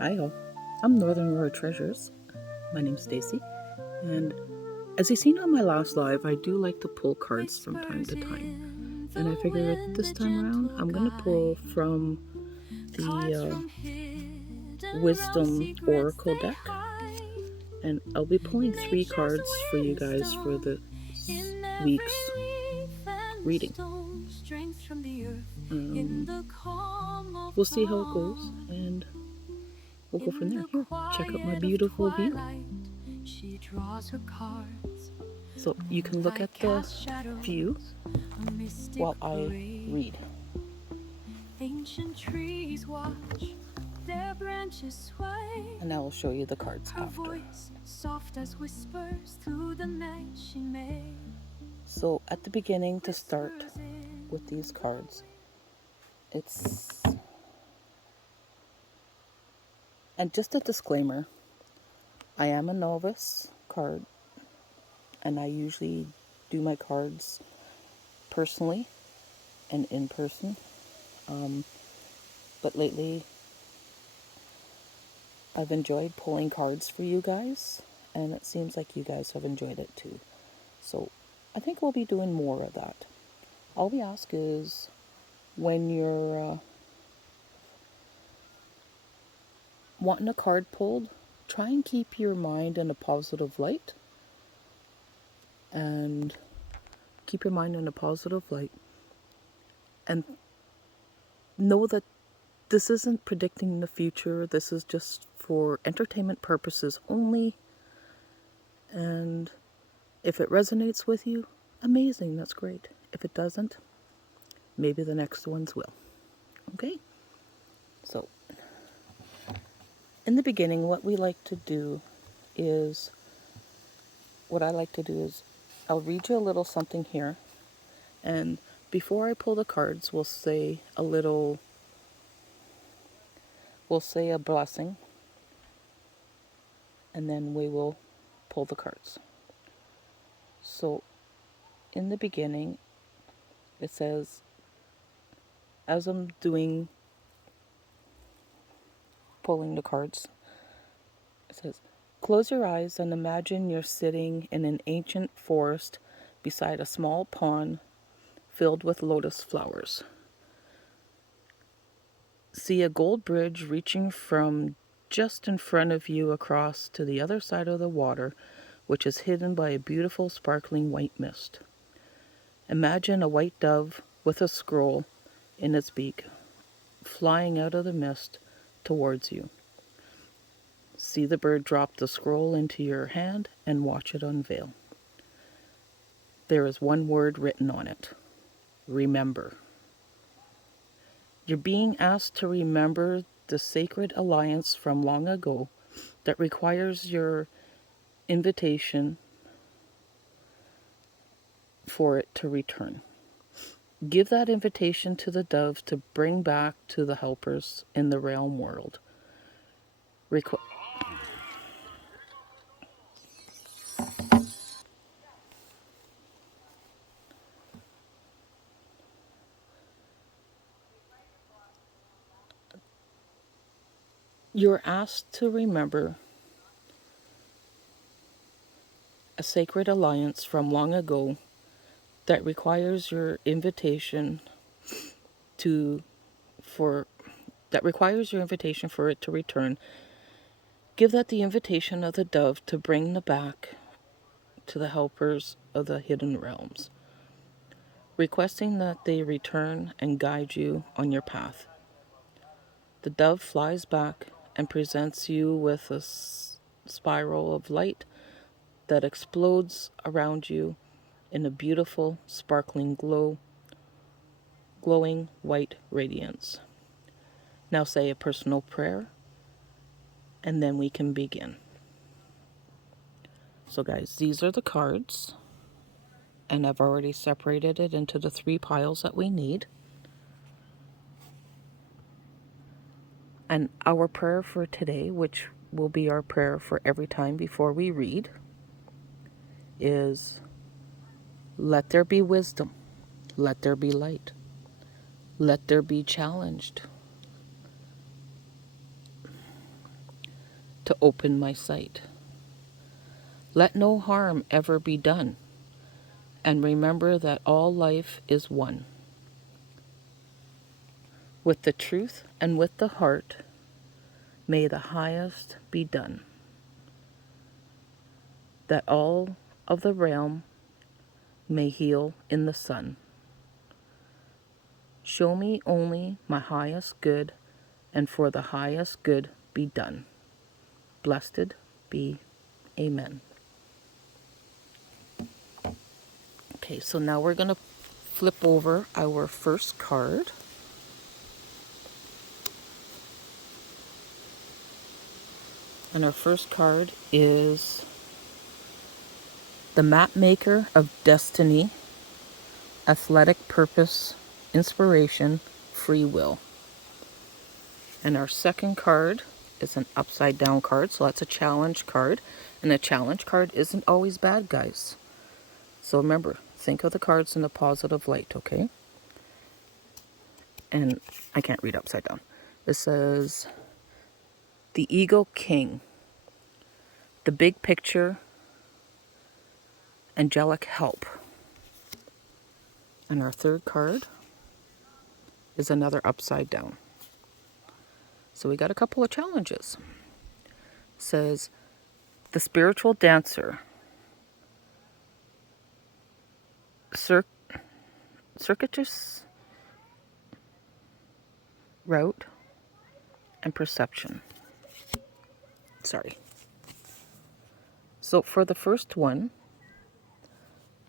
Hi all, I'm Northern Road Treasures. My name's Stacy, and as you've seen on my last live, I do like to pull cards from time to time. And I figured this time around, I'm going to pull from the Wisdom Oracle deck. And I'll be pulling 3 cards for you guys for this week's reading. We'll see how it goes, and we'll go from there. Here, check out my beautiful view. So you can look at the view while I read. Ancient trees watch their branches sway, and I will show you the cards after. Voice, soft as whispers through the night she made. So at the beginning, to start with these cards, and just a disclaimer, I am a novice card, and I usually do my cards personally and in person. But lately, I've enjoyed pulling cards for you guys, and it seems like you guys have enjoyed it too. So I think we'll be doing more of that. All we ask is, when you're wanting a card pulled, try and keep your mind in a positive light. And keep your mind in a positive light. And know that this isn't predicting the future. This is just for entertainment purposes only. And if it resonates with you, amazing, that's great. If it doesn't, maybe the next ones will. Okay? So, in the beginning, what I like to do is, I'll read you a little something here. And before I pull the cards, we'll say a blessing. And then we will pull the cards. So, in the beginning, it says, as I'm pulling the cards, it says, close your eyes and imagine you're sitting in an ancient forest beside a small pond filled with lotus flowers. See a gold bridge reaching from just in front of you across to the other side of the water, which is hidden by a beautiful sparkling white mist. Imagine a white dove with a scroll in its beak, flying out of the mist towards you. See the bird drop the scroll into your hand and watch it unveil. There is one word written on it: remember. You're being asked to remember the sacred alliance from long ago that requires your invitation for it to return. Give that invitation to the dove to bring back to the helpers in the realm world. You're asked to remember a sacred alliance from long ago that requires your invitation for it to return. Give that the invitation of the dove to bring the back to the helpers of the hidden realms, requesting that they return and guide you on your path. The dove flies back and presents you with a spiral of light that explodes around you in a beautiful, sparkling glowing white radiance. Now say a personal prayer, and then we can begin. So guys, these are the cards, and I've already separated it into the 3 piles that we need. And our prayer for today, which will be our prayer for every time before we read, is, let there be wisdom, let there be light, let there be challenged, to open my sight. Let no harm ever be done, and remember that all life is one. With the truth and with the heart, may the highest be done, that all of the realm may heal in the sun. Show me only my highest good, and for the highest good be done. Blessed be. Amen. Okay, so now we're going to flip over our first card. And our first card is the Map Maker of Destiny, Athletic Purpose, Inspiration, Free Will. And our second card is an upside down card, so that's a challenge card. And a challenge card isn't always bad, guys. So remember, think of the cards in a positive light, okay? And I can't read upside down. It says, the Eagle King, the big picture, angelic help. And our third card is another upside down. So we got a couple of challenges. It says, the spiritual dancer, circuitous route and perception. Sorry. So for the first one,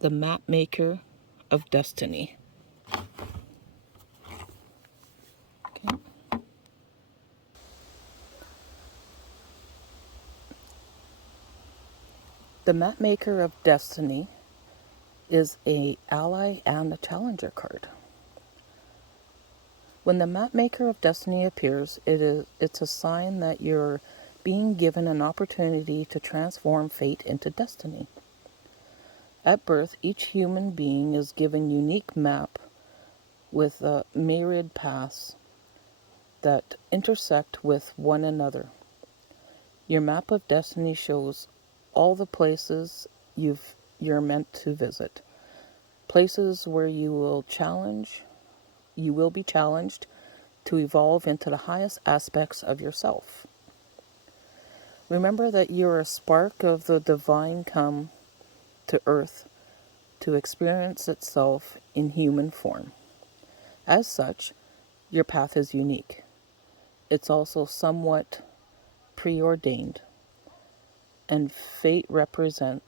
the Map Maker of Destiny. Okay. The Map Maker of Destiny is a ally and a challenger card. When the Map Maker of Destiny appears, it's a sign that you're being given an opportunity to transform fate into destiny. At birth, each human being is given a unique map with myriad paths that intersect with one another. Your map of destiny shows all the places you're meant to visit. Places where you will be challenged to evolve into the highest aspects of yourself. Remember that you're a spark of the divine come to earth to experience itself in human form. As such, your path is unique. It's also somewhat preordained, and fate represents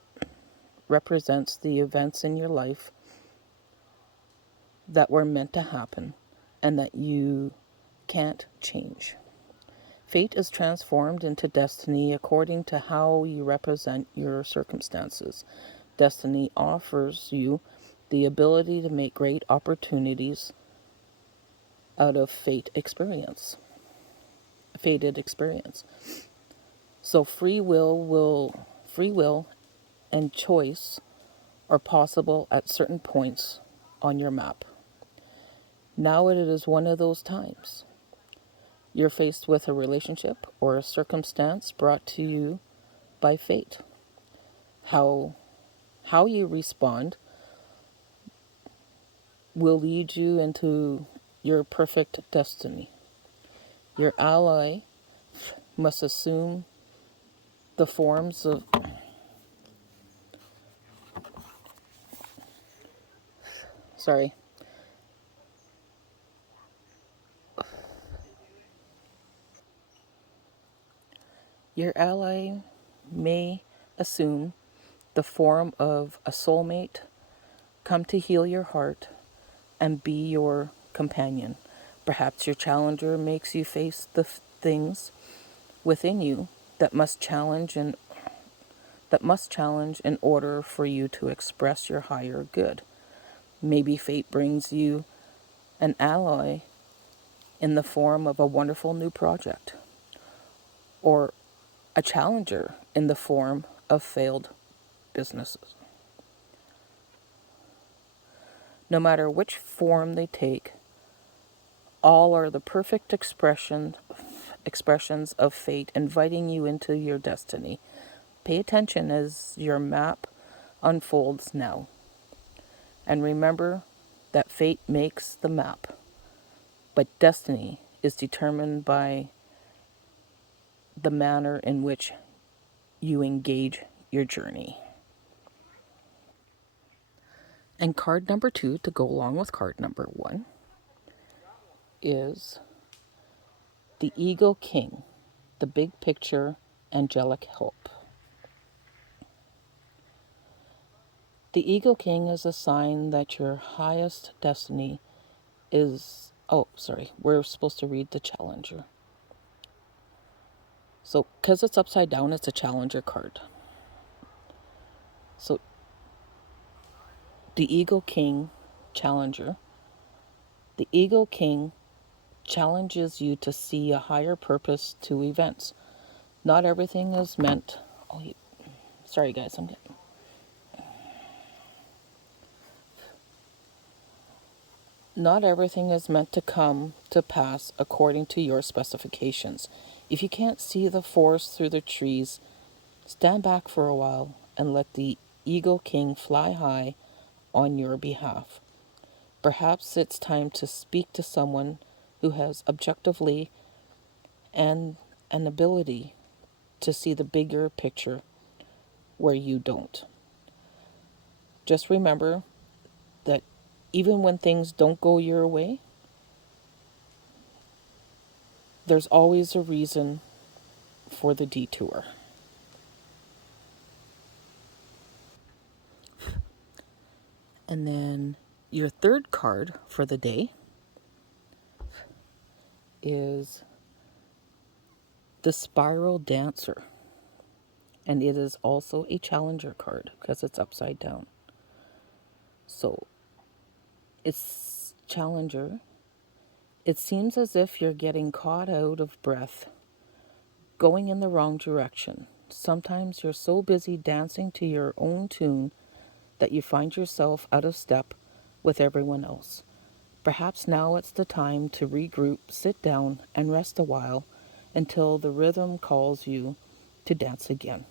the events in your life that were meant to happen and that you can't change. Fate is transformed into destiny according to how you represent your circumstances. Destiny offers you the ability to make great opportunities out of fated experience. So free will and choice are possible at certain points on your map. Now it is one of those times. You're faced with a relationship or a circumstance brought to you by fate. How you respond will lead you into your perfect destiny. Your ally must assume the forms of sorry. Your ally may assume the form of a soulmate, come to heal your heart, and be your companion. Perhaps your challenger makes you face the things within you that must challenge in order for you to express your higher good. Maybe fate brings you an ally in the form of a wonderful new project, or a challenger in the form of failed businesses. No matter which form they take, all are the perfect expression expressions of fate inviting you into your destiny. Pay attention as your map unfolds now. And remember that fate makes the map, but destiny is determined by the manner in which you engage your journey. And card number 2, to go along with card number 1, is the Ego King, the big picture, angelic help. The Ego King is a sign that your highest destiny is... Oh, sorry, we're supposed to read the Challenger. So, because it's upside down, it's a Challenger card. So, the Ego King, Challenger. The Ego King challenges you to see a higher purpose to events. Not everything is meant... Oh, sorry guys, I'm getting... Not everything is meant to come to pass according to your specifications. If you can't see the forest through the trees, stand back for a while and let the Ego King fly high on your behalf. Perhaps it's time to speak to someone who has objectively and an ability to see the bigger picture where you don't. Just remember that even when things don't go your way, there's always a reason for the detour. And then your third card for the day is the Spiral Dancer. And it is also a Challenger card because it's upside down. So, it's Challenger. It seems as if you're getting caught out of breath, going in the wrong direction. Sometimes you're so busy dancing to your own tune that you find yourself out of step with everyone else. Perhaps now it's the time to regroup, sit down, and rest a while until the rhythm calls you to dance again.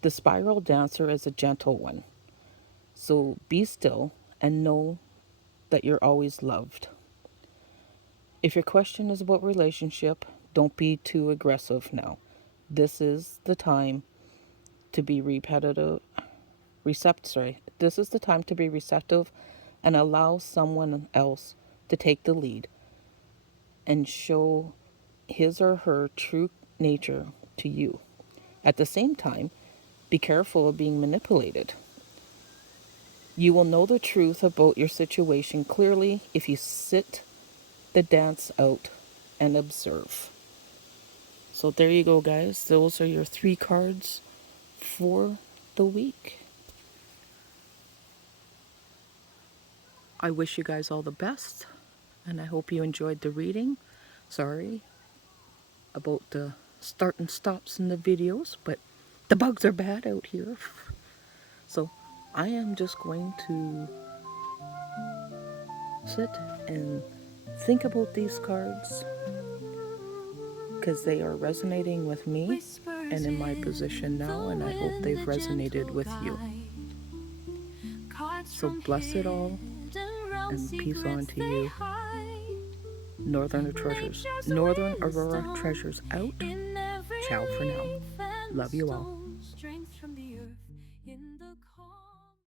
The Spiral Dancer is a gentle one, so be still and know that you're always loved. If your question is about relationship, don't be too aggressive now. This is the time to be This is the time to be receptive and allow someone else to take the lead and show his or her true nature to you. At the same time, be careful of being manipulated. You will know the truth about your situation clearly if you sit the dance out and observe. So there you go, guys. Those are your 3 cards for the week. I wish you guys all the best, and I hope you enjoyed the reading. Sorry about the start and stops in the videos, but the bugs are bad out here. So I am just going to sit and think about these cards because they are resonating with me and in my position now, and I hope they've resonated with you. So bless it all and peace on to you. Northern Aurora Treasures out. Ciao for now. Love you all.